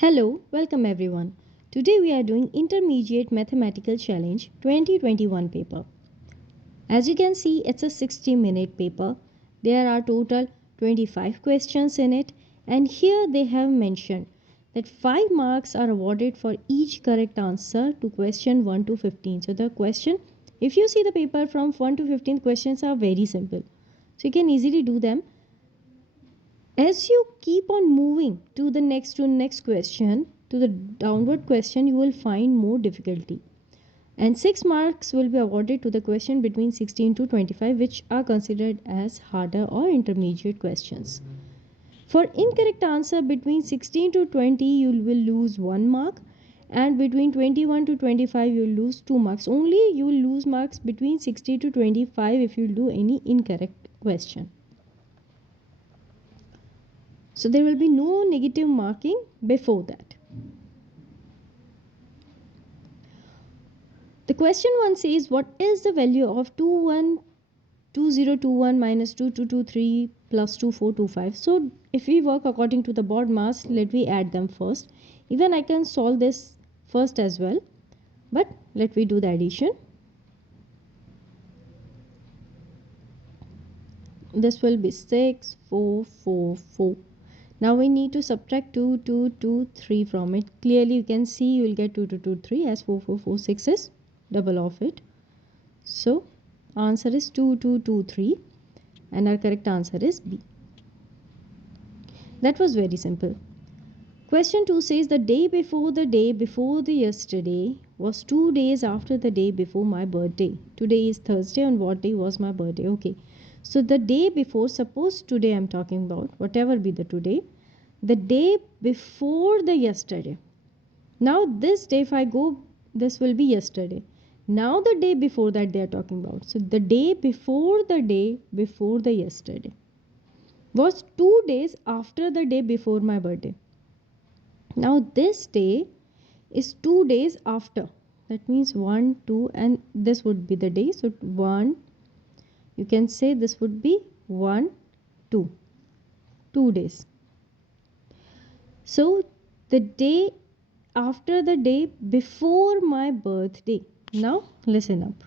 Hello, welcome everyone. Today we are doing Intermediate Mathematical Challenge 2021 paper. As you can see, it's a 60-minute paper. There are total 25 questions in it, and here they have mentioned that 5 marks are awarded for each correct answer to question 1 to 15. So the question, if you see the paper from 1 to 15, questions are very simple. So you can easily do them. As you keep on moving to the next question, to the downward question, you will find more difficulty, and 6 marks will be awarded to the question between 16 to 25, which are considered as harder or intermediate questions. For incorrect answer between 16 to 20, you will lose 1 mark, and between 21 to 25 you will lose 2 marks. Only you will lose marks between 60 to 25 if you do any incorrect question. So there will be no negative marking before that. The question 1 says, what is the value of 2021 minus 2223 plus 2425? So if we work according to the board mass, let me add them first. Even I can solve this first as well, but let me do the addition. This will be 6, 4, 4, 4. Now we need to subtract 2, 2, 2, 3 from it. Clearly you can see you will get 2, 2, 2, 3 as 4, 4, 4, 6 is double of it. So answer is 2, 2, 2, 3, and our correct answer is B. That was very simple. Question 2 says the day before the yesterday was 2 days after the day before my birthday. Today is Thursday. On what day was my birthday? Okay. So the day before, suppose today I am talking about, whatever be the today, the day before the yesterday. Now this day, if I go, this will be yesterday. Now the day before that they are talking about. So the day before the yesterday was 2 days after the day before my birthday. Now this day is 2 days after. That means 1, 2, and this would be the day. So 1, you can say this would be 1, 2. 2 days. So the day after the day before my birthday. Now listen up.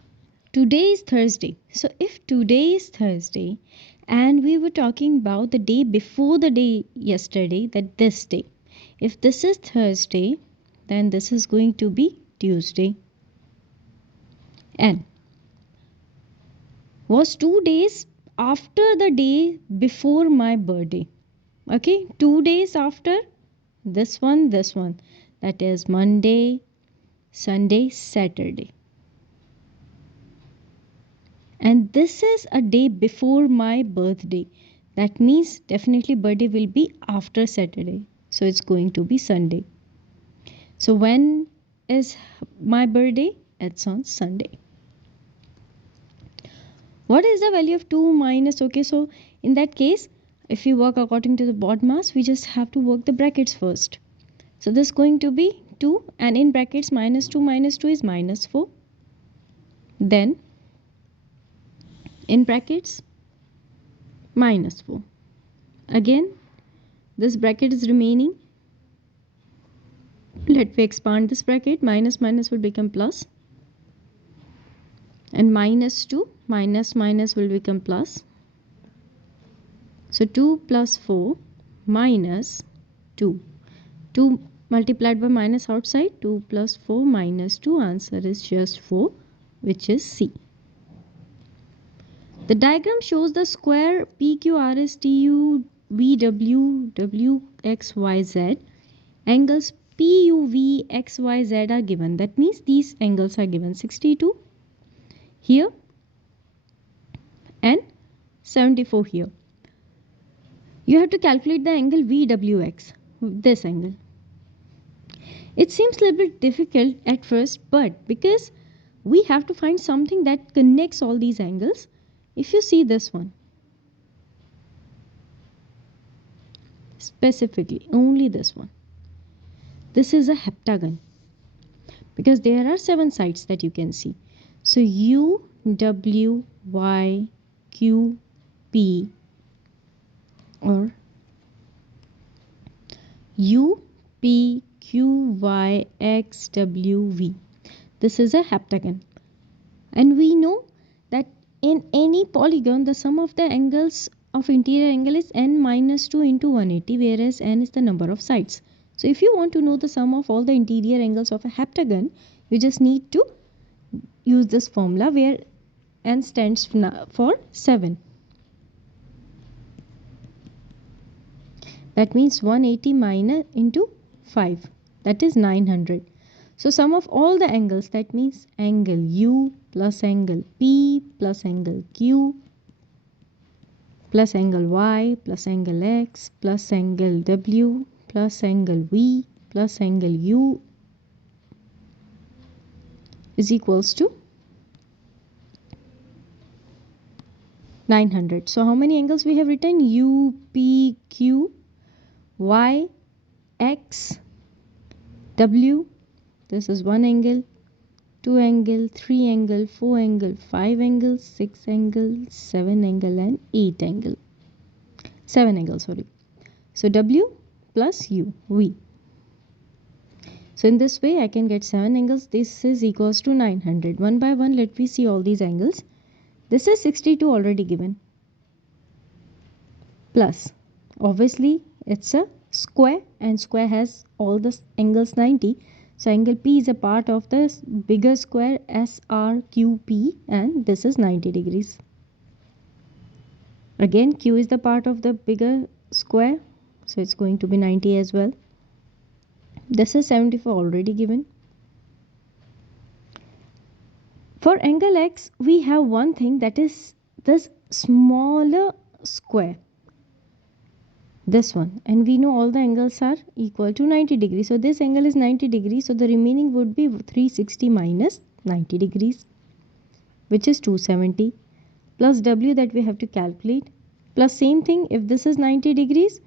Today is Thursday. So if today is Thursday and we were talking about the day before the day yesterday, that this day. If this is Thursday, then this is going to be Tuesday. And was 2 days after the day before my birthday. Okay, 2 days after this one. That is Monday, Sunday, Saturday. And this is a day before my birthday. That means definitely birthday will be after Saturday. So it's going to be Sunday. So when is my birthday? It's on Sunday. What is the value of 2 minus? Okay, so in that case, if we work according to the board mass, we just have to work the brackets first. So this is going to be 2, and in brackets minus 2 is minus 4. Then in brackets minus 4. Again, this bracket is remaining. Let me expand this bracket. Minus will become plus. And minus 2, minus will become plus. So 2 plus 4 minus 2. 2 multiplied by minus outside. 2 plus 4 minus 2. Answer is just 4, which is C. The diagram shows the square PQRSTU VW WXYZ angles PUV XYZ are given. That means these angles are given 62 here and 74 here. You have to calculate the angle VWX, this angle. It seems a little bit difficult at first, but because we have to find something that connects all these angles. If you see this one, specifically only this one, this is a heptagon because there are 7 sides that you can see. So U, W, Y, Q, P, or U, P, Q, Y, X, W, V. This is a heptagon. And we know that in any polygon, the sum of the angles of interior angle is n minus 2 into 180, whereas n is the number of sides. So if you want to know the sum of all the interior angles of a heptagon, you just need to use this formula where n stands for 7. That means 180 minus into 5, that is 900. So sum of all the angles, that means angle U plus angle P plus angle Q plus angle Y plus angle X plus angle W plus angle V plus angle U is equals to 900. So how many angles we have written? U, P, Q, Y, X, W. This is 1 angle, 2 angle, 3 angle, 4 angle, 5 angle, 6 angle, 7 angle and 8 angle. 7 angle, sorry. So W plus U, V. So in this way I can get 7 angles. This is equals to 900. One by one let me see all these angles. This is 62 already given. Plus, obviously it's a square and square has all the angles 90. So angle P is a part of the bigger square SRQP and this is 90 degrees. Again Q is the part of the bigger square, so it's going to be 90 as well. This is 74 already given. For angle X we have one thing, that is this smaller square, this one, and we know all the angles are equal to 90 degrees. So this angle is 90 degrees, so the remaining would be 360 minus 90 degrees, which is 270, plus W that we have to calculate, plus same thing, if this is 90 degrees,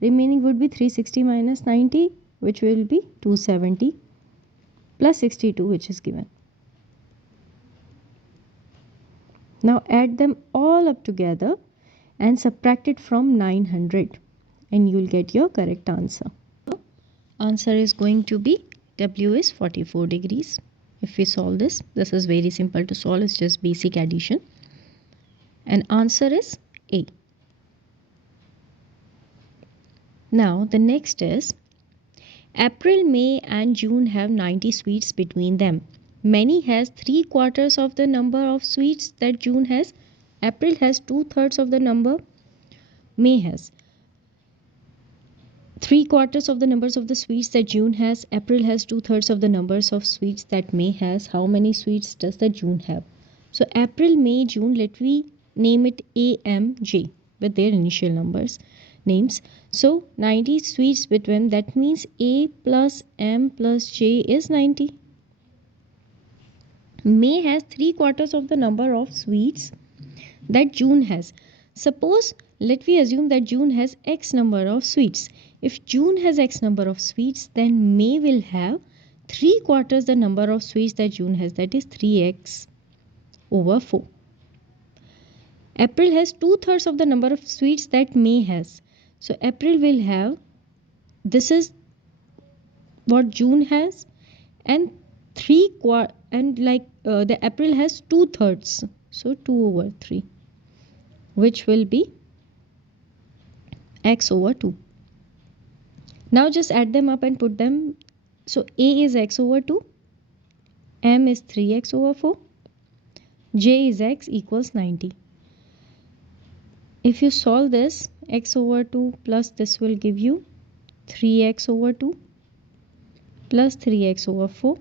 remaining would be 360 minus 90, which will be 270, plus 62, which is given. Now add them all up together and subtract it from 900 and you will get your correct answer. Answer is going to be W is 44 degrees. If we solve this is very simple to solve, it's just basic addition. And answer is A. Now the next is April, May and June have 90 sweets between them. Many has 3/4 of the number of sweets that June has. April has 2/3 of the number. May has 3/4 of the numbers of the sweets that June has. April has 2/3 of the numbers of sweets that May has. How many sweets does the June have? So April, May, June, let me name it A, M, J with their initial numbers names. So 90 sweets between, that means A plus M plus J is 90. May has 3/4 of the number of sweets that June has. Suppose, let me assume that June has X number of sweets. If June has X number of sweets, then May will have 3/4 the number of sweets that June has, that is 3x over 4. April has 2/3 of the number of sweets that May has. So April will have, this is what June has, and the April has 2/3, so 2 over 3, which will be x over 2. Now just add them up and put them. So A is x over 2, M is 3x over 4, J is x equals 90. If you solve this, x over 2 plus this will give you 3x over 2 plus 3x over 4.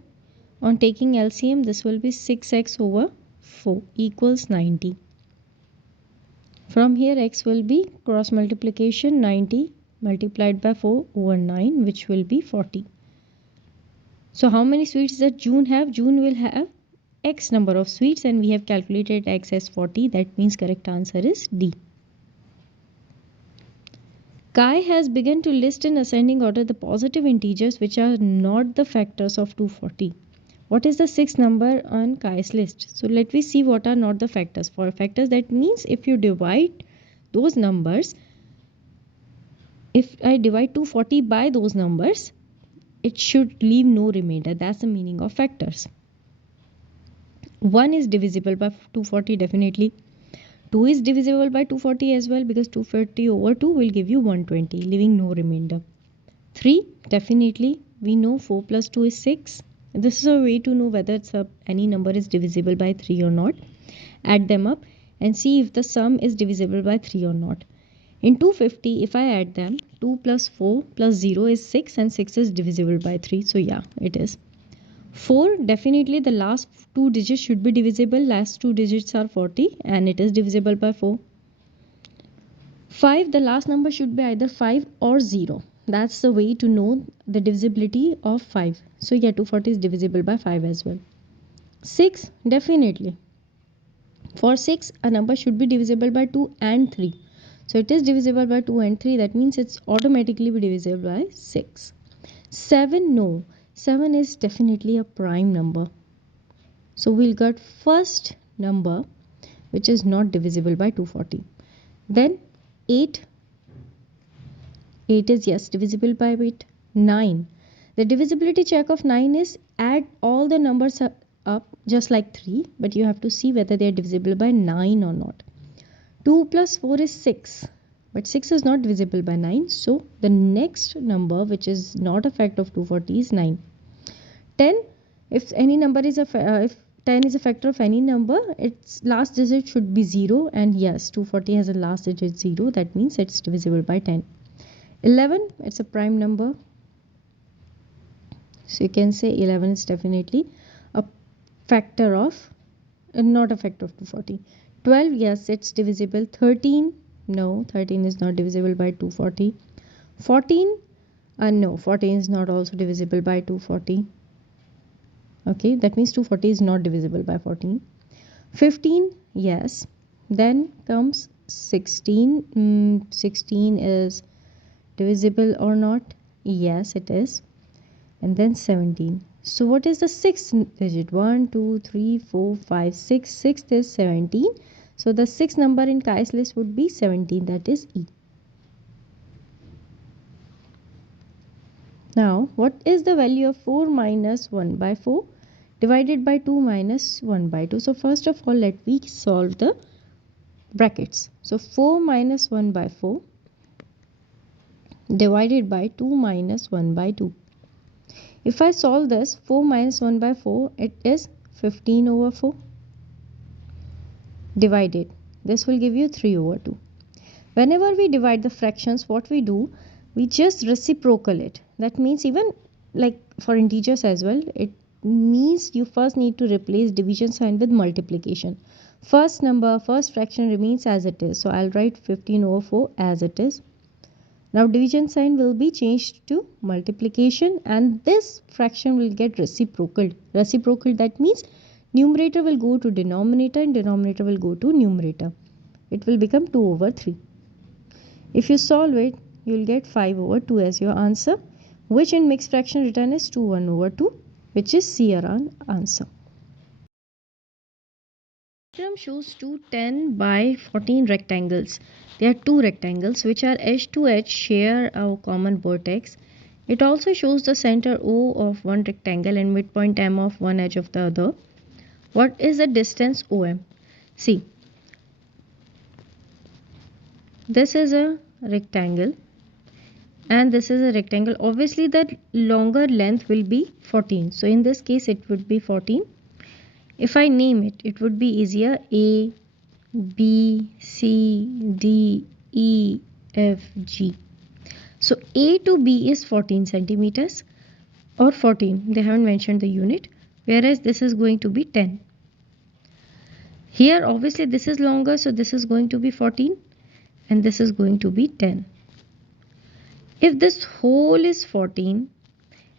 On taking LCM, this will be 6x over 4 equals 90. From here x will be cross multiplication, 90 multiplied by 4 over 9, which will be 40. So how many sweets does June have? June will have x number of sweets and we have calculated x as 40. That means correct answer is D. Kai has begun to list in ascending order the positive integers which are not the factors of 240. What is the sixth number on Kai's list? So let me see what are not the factors. For factors, that means if you divide those numbers, if I divide 240 by those numbers, it should leave no remainder. That's the meaning of factors. 1 is divisible by 240 definitely. 2 is divisible by 240 as well, because 240 over 2 will give you 120, leaving no remainder. 3 definitely, we know 4 plus 2 is 6. This is a way to know whether any number is divisible by 3 or not. Add them up and see if the sum is divisible by 3 or not. In 250, if I add them, 2 plus 4 plus 0 is 6, and 6 is divisible by 3. So yeah, it is. 4, definitely the last 2 digits should be divisible. Last 2 digits are 40 and it is divisible by 4. 5, the last number should be either 5 or 0. That's the way to know the divisibility of 5. So yeah, 240 is divisible by 5 as well. 6, definitely. For 6, a number should be divisible by 2 and 3. So it is divisible by 2 and 3. That means it's automatically be divisible by 6. 7, no. 7 is definitely a prime number. So we'll get first number which is not divisible by 240. Then 8. 8 is yes divisible by 8. 9. The divisibility check of 9 is add all the numbers up just like 3, but you have to see whether they are divisible by 9 or not. 2 plus 4 is 6, but 6 is not divisible by 9. So the next number which is not a factor of 240 is 9. 10, if any number is if 10 is a factor of any number, its last digit should be 0, and yes, 240 has a last digit 0. That means it's divisible by 10. 11, it's a prime number. So you can say 11 is definitely a factor of, not a factor of 240. 12, yes, it's divisible. 13, no, 13 is not divisible by 240. 14, no, 14 is not also divisible by 240. Okay, that means 240 is not divisible by 14. 15, yes. Then comes 16. 16 is divisible or not? Yes, it is. And then 17. So what is the sixth digit? 1, 2, 3, 4, 5, 6. Sixth is 17. So the sixth number in Kai's list would be 17. That is E. Now, what is the value of 4 minus 1 by 4 divided by 2 minus 1 by 2? So first of all, let me solve the brackets. So 4 minus 1 by 4 divided by 2 minus 1 by 2. If I solve this, 4 minus 1 by 4, it is 15 over 4 divided. This will give you 3 over 2. Whenever we divide the fractions, what we do, we just reciprocal it. That means even like for integers as well, it means you first need to replace division sign with multiplication. First fraction remains as it is. So I'll write 15 over 4 as it is. Now division sign will be changed to multiplication, and this fraction will get reciprocal. Reciprocal, that means numerator will go to denominator and denominator will go to numerator. It will become 2 over 3. If you solve it, you will get 5 over 2 as your answer, which in mixed fraction written is 2 1 over 2, which is C around answer. Diagram shows two 10 by 14 rectangles. There are two rectangles which are edge to edge share a common vertex. It also shows the center O of one rectangle and midpoint M of one edge of the other. What is the distance OM? See, this is a rectangle and this is a rectangle. Obviously the longer length will be 14. So in this case it would be 14. If I name it, it would be easier. A, B, C, D, E, F, G. So A to B is 14 centimeters or 14. They haven't mentioned the unit. Whereas this is going to be 10. Here obviously this is longer. So this is going to be 14 and this is going to be 10. If this whole is 14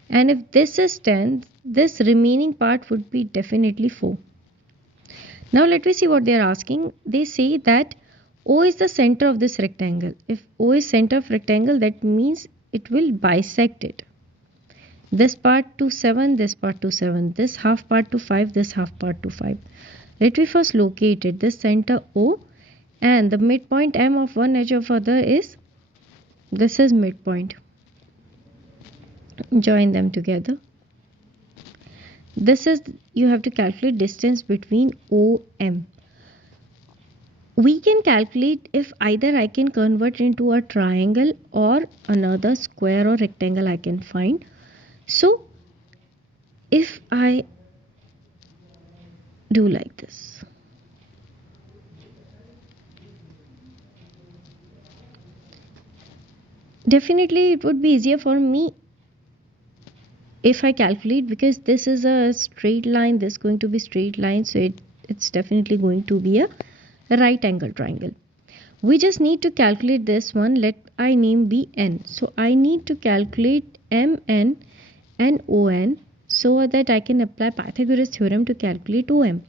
and if this is 10, this remaining part would be definitely 4. Now let me see what they are asking. They say that O is the center of this rectangle. If O is center of rectangle, that means it will bisect it. This part to 7, this part to 7, this half part to 5, this half part to 5. Let me first locate it. This center O and the midpoint M of one edge of other is, this is midpoint. Join them together. This is, you have to calculate distance between OM. We can calculate if either I can convert into a triangle or another square or rectangle I can find. So if I do like this, definitely it would be easier for me if I calculate, because this is a straight line, this is going to be straight line, so it's definitely going to be a right angle triangle. We just need to calculate this one. Let I name be n. So I need to calculate mn and on so that I can apply Pythagoras theorem to calculate om.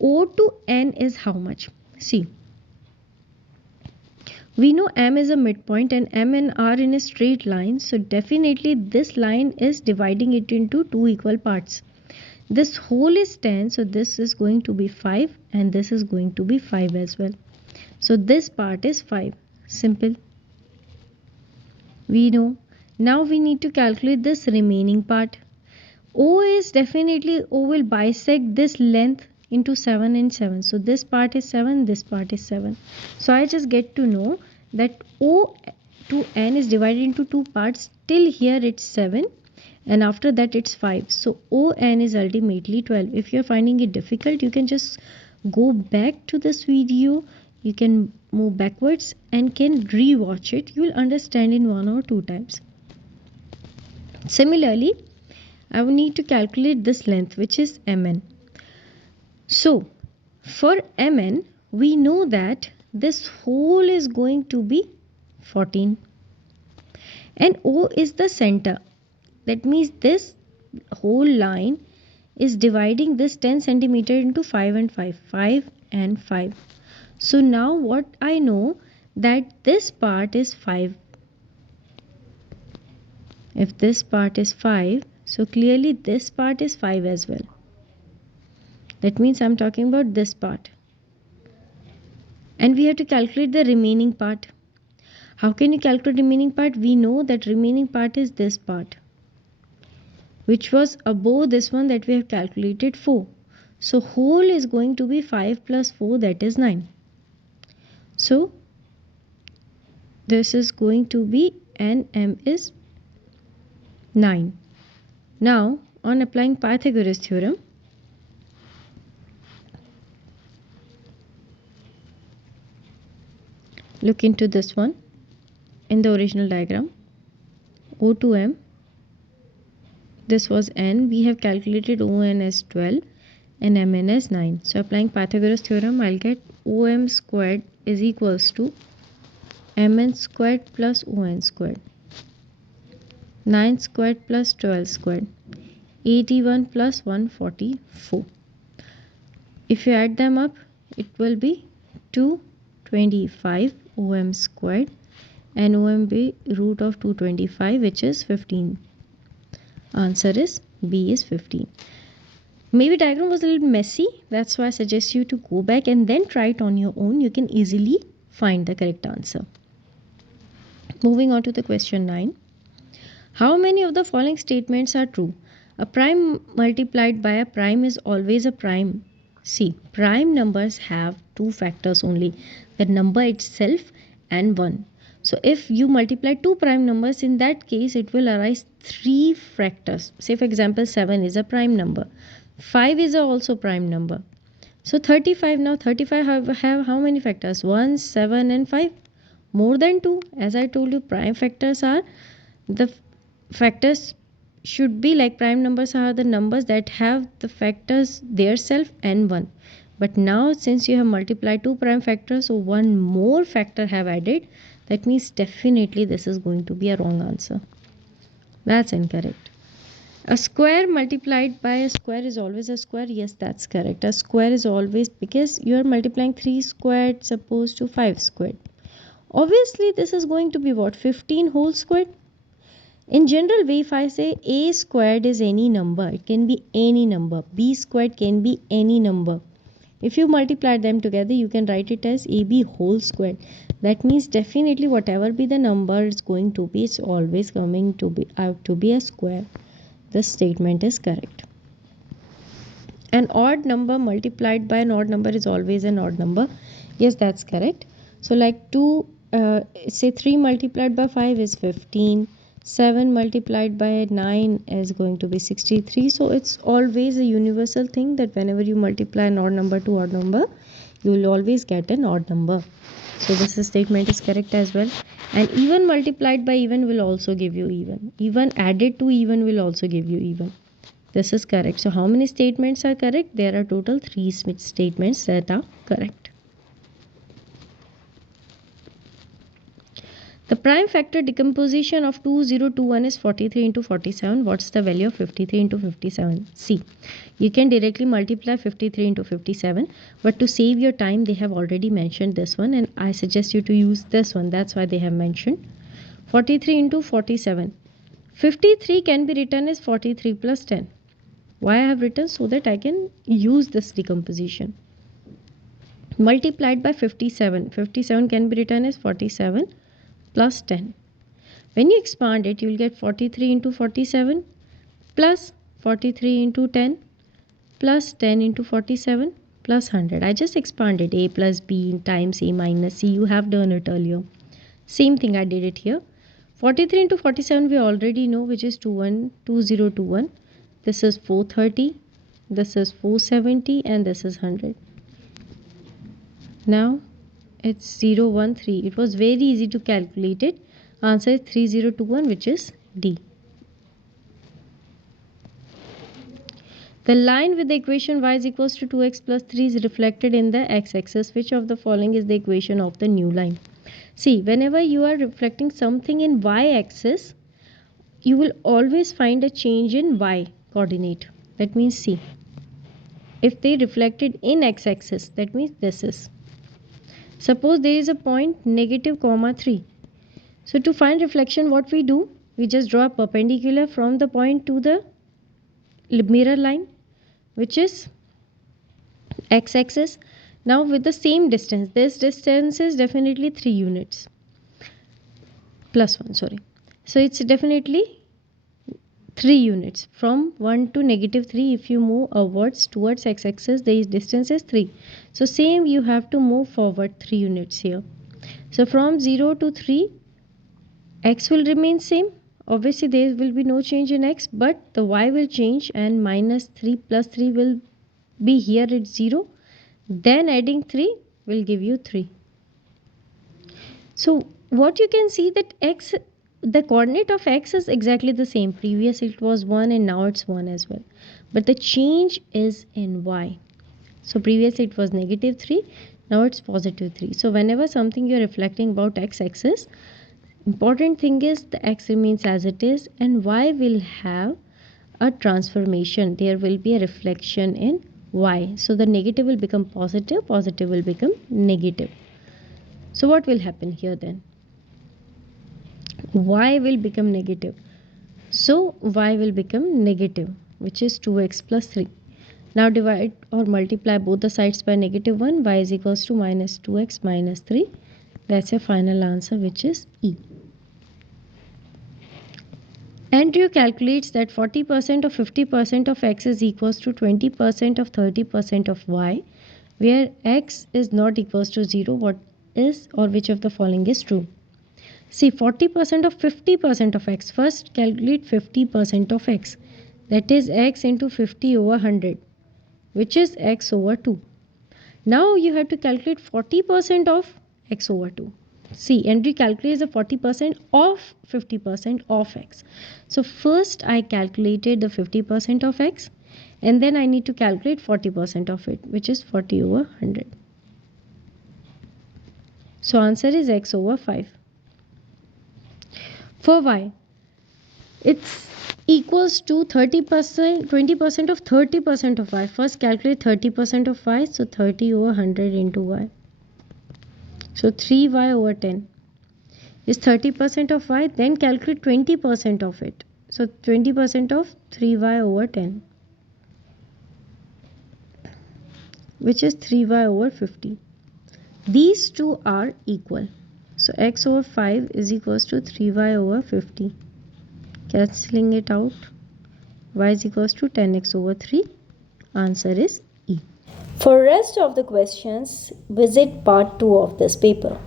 O to n is how much? See, we know M is a midpoint and M and R in a straight line. So definitely this line is dividing it into two equal parts. This whole is 10. So this is going to be 5 and this is going to be 5 as well. So this part is 5. Simple. We know. Now we need to calculate this remaining part. O is definitely, O will bisect this length into 7 and 7. So this part is 7, this part is 7. So I just get to know that O to N is divided into two parts. Till here it's 7 and after that it's 5. So ON is ultimately 12. If you're finding it difficult, you can just go back to this video. You can move backwards and can re-watch it. You will understand in 1 or 2 times. Similarly, I will need to calculate this length, which is mn. So for mn, we know that this whole is going to be 14 and O is the center. That means this whole line is dividing this 10 centimeter into 5 and 5, 5 and 5. So now what I know, that this part is 5. If this part is 5, so clearly this part is 5 as well. That means I'm talking about this part. And we have to calculate the remaining part. How can you calculate remaining part? We know that remaining part is this part, which was above this one that we have calculated 4. So whole is going to be 5 plus 4, that is 9. So this is going to be nm is 9. Now on applying Pythagoras theorem, look into this one in the original diagram. O to m, this was n, we have calculated on as 12 and mn as 9. So applying Pythagoras theorem, I'll get om squared is equals to mn squared plus on squared, 9 squared plus 12 squared, 81 plus 144. If you add them up, it will be 225 om squared and om be root of 225, which is 15. Answer is B is 15. Maybe diagram was a little messy. That's why I suggest you to go back and then try it on your own. You can easily find the correct answer. Moving on to the question 9. How many of the following statements are true? A prime multiplied by a prime is always a prime. See, prime numbers have two factors only, the number itself and 1. So if you multiply two prime numbers, in that case it will arise 3 factors. Say for example 7 is a prime number, 5 is also prime number. So 35, now 35 have how many factors? 1, 7 and 5. More than 2. As I told you, prime factors are the factors should be like prime numbers are the numbers that have the factors their self and 1. But now since you have multiplied two prime factors, so one more factor have added. That means definitely this is going to be a wrong answer. That's incorrect. A square multiplied by a square is always a square. Yes, that's correct. A square is always, because you are multiplying 3 squared supposed to 5 squared. Obviously this is going to be what? 15 whole squared. In general way, if I say a squared is any number, it can be any number. B squared can be any number. If you multiply them together, you can write it as AB whole square. That means definitely whatever be the number is going to be, it's always coming to be out to be a square. This statement is correct. An odd number multiplied by an odd number is always an odd number. Yes, that's correct. So like 3 multiplied by 5 is 15. 7 multiplied by 9 is going to be 63. So it's always a universal thing that whenever you multiply an odd number to odd number, you will always get an odd number. So this statement is correct as well. And even multiplied by even will also give you even. Even added to even will also give you even. This is correct. So how many statements are correct? There are total 3 statements that are correct. The prime factor decomposition of 2021 is 43 into 47. What's the value of 53 into 57? See, you can directly multiply 53 into 57, but to save your time, they have already mentioned this one, and I suggest you to use this one. That's why they have mentioned 43 into 47. 53 can be written as 43 plus 10. Why I have written? So that I can use this decomposition. Multiplied by 57. 57 can be written as 47 plus 10. When you expand it, you will get 43 into 47 plus 43 into 10 plus 10 into 47 plus 100. I just expanded a plus b times a minus c. You have done it earlier. Same thing I did it here. 43 into 47 we already know, which is 2021. This is 430, this is 470, and this is 100. Now it's 013. It was very easy to calculate it. Answer is 3021, which is D. The line with the equation y is equals to 2x plus 3 is reflected in the x-axis. Which of the following is the equation of the new line? See, whenever you are reflecting something in y-axis, you will always find a change in y coordinate. That means see, if they reflected in x-axis, that means this is. Suppose there is a point negative comma 3. So to find reflection, what we do? We just draw a perpendicular from the point to the mirror line, which is x-axis. Now with the same distance, this distance is definitely 3 units. Plus 1, sorry. So it's definitely 3 units. From 1 to negative 3, if you move upwards towards x-axis, the distance is 3. So same, you have to move forward 3 units here. So from 0 to 3, x will remain same. Obviously there will be no change in x, but the y will change, and minus 3 plus 3 will be here at 0. Then adding 3 will give you 3. So what you can see that x, the coordinate of x is exactly the same. Previous it was 1 and now it's 1 as well. But the change is in y. So previously it was negative 3, now it's positive 3. So whenever something you're reflecting about x-axis, important thing is the x remains as it is and y will have a transformation. There will be a reflection in y. So the negative will become positive, positive will become negative. So what will happen here then? Y will become negative. So y will become negative, which is 2x plus 3. Now divide or multiply both the sides by negative 1. Y is equals to minus 2x minus 3. That's your final answer, which is E. Andrew calculates that 40% or 50% of x is equals to 20% of 30% of y, where x is not equals to 0. What is or which of the following is true? See, 40% of 50% of x. First calculate 50% of x. That is x into 50 over 100, which is x over 2. Now you have to calculate 40% of x over 2. See, Andrew calculates the 40% of 50% of x. So first I calculated the 50% of x, and then I need to calculate 40% of it, which is 40 over 100. So answer is x over 5. For y, it's equals to 30%, 20% of 30% of y. First calculate 30% of y, so 30 over 100 into y. So 3y over 10 is 30% of y, then calculate 20% of it. So 20% of 3y over 10. which is 3y over 50. These two are equal. So x over 5 is equals to 3y over 50. Cancelling it out. Y is equals to 10x over 3. Answer is E. For rest of the questions, visit part 2 of this paper.